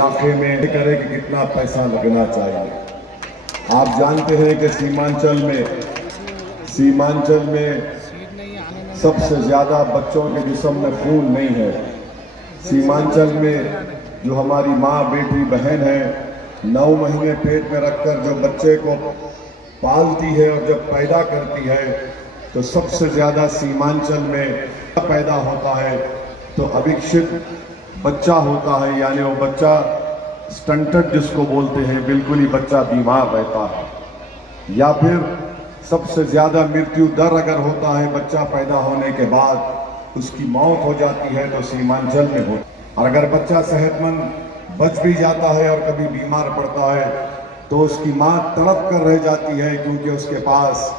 इलाके में करे कि कितना पैसा लगना चाहिए। आप जानते हैं कि सीमांचल में सबसे ज्यादा बच्चों के जिस्म में खून नहीं है। सीमांचल में जो हमारी माँ बेटी बहन है 9 महीने पेट में रखकर जो बच्चे को पालती है और जब पैदा करती है तो सबसे ज्यादा सीमांचल में पैदा होता है तो अविकसित बच्चा होता है, यानी वो बच्चा स्टंटेड जिसको बोलते हैं, बिल्कुल ही बच्चा बीमार रहता है। या फिर सबसे ज्यादा मृत्यु दर अगर होता है बच्चा पैदा होने के बाद उसकी मौत हो जाती है तो सीमांचल में होती है। और अगर बच्चा सेहतमंद बच भी जाता है और कभी बीमार पड़ता है तो उसकी माँ तड़प कर रह जाती है क्योंकि उसके पास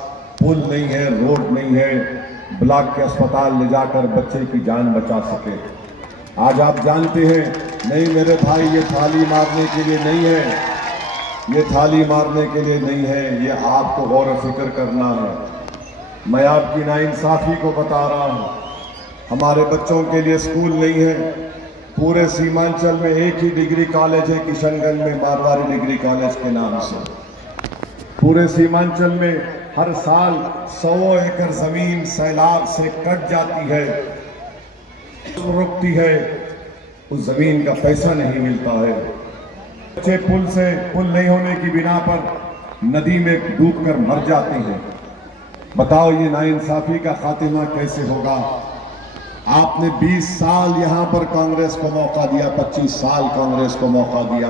पुल नहीं है, रोड नहीं है, ब्लॉक के अस्पताल ले जाकर बच्चे की जान बचा सके। आज आप जानते हैं, नहीं मेरे भाई, ये थाली मारने के लिए नहीं है, ये थाली मारने के लिए नहीं है, ये आपको गौर फिक्र करना है। मैं आपकी नाइंसाफी को बता रहा हूँ। हमारे बच्चों के लिए स्कूल नहीं है। पूरे सीमांचल में एक ही डिग्री कॉलेज है किशनगंज में, मारवाड़ी डिग्री कॉलेज के नाम से। पूरे सीमांचल में हर साल 100 एकड़ जमीन सैलाब से कट जाती है, रुकती है, उस जमीन का पैसा नहीं मिलता है। बच्चे पुल नहीं होने की बिना पर नदी में डूबकर मर जाते हैं। बताओ ये नाइंसाफी का खात्मा कैसे होगा? आपने 20 साल यहां पर कांग्रेस को मौका दिया, 25 साल कांग्रेस को मौका दिया,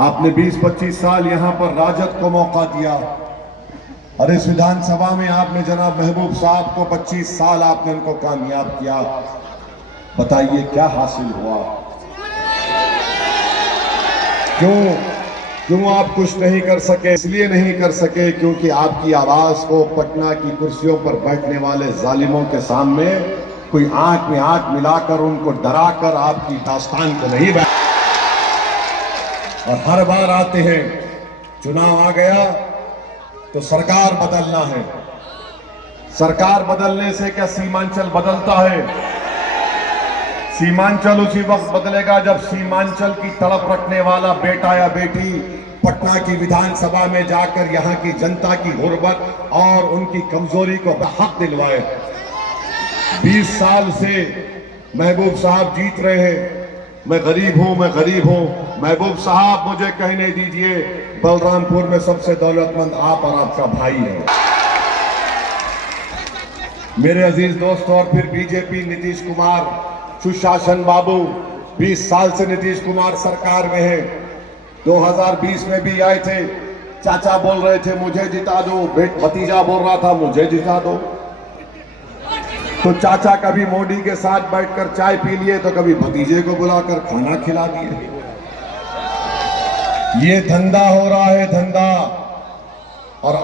आपने 20-25 साल यहां पर राजद को मौका दिया, और इस विधानसभा में आपने जनाब महबूब साहब को 25 साल आपने उनको कामयाब किया। बताइए क्या हासिल हुआ? क्यों आप कुछ नहीं कर सके? इसलिए नहीं कर सके क्योंकि आपकी आवाज को पटना की कुर्सियों पर बैठने वाले जालिमों के सामने कोई आंख में आंख मिलाकर उनको डराकर आपकी दास्तान को नहीं बैठ। और हर बार आते हैं, चुनाव आ गया तो सरकार बदलना है। सरकार बदलने से क्या सीमांचल बदलता है? सीमांचल उसी वक्त बदलेगा जब सीमांचल की तड़प रखने वाला बेटा या बेटी पटना की विधानसभा में जाकर यहां की जनता की गुर्बत और उनकी कमजोरी को हक दिलवाए। 20 साल से महबूब साहब जीत रहे हैं, मैं गरीब हूं, मैं गरीब हूं। महबूब साहब मुझे कहने दीजिए, बलरामपुर में सबसे दौलतमंद आप और आपका भाई है। मेरे अजीज दोस्तों, और फिर बीजेपी, नीतीश कुमार, सुशासन बाबू, 20 साल से नीतीश कुमार सरकार में है। 2020 में भी आए थे, चाचा बोल रहे थे मुझे जिता दो, भतीजा बोल रहा था मुझे जिता दो। तो चाचा कभी मोदी के साथ बैठकर चाय पी लिए तो कभी भतीजे को बुलाकर खाना खिला दिए। ये धंधा हो रहा है, धंधा। और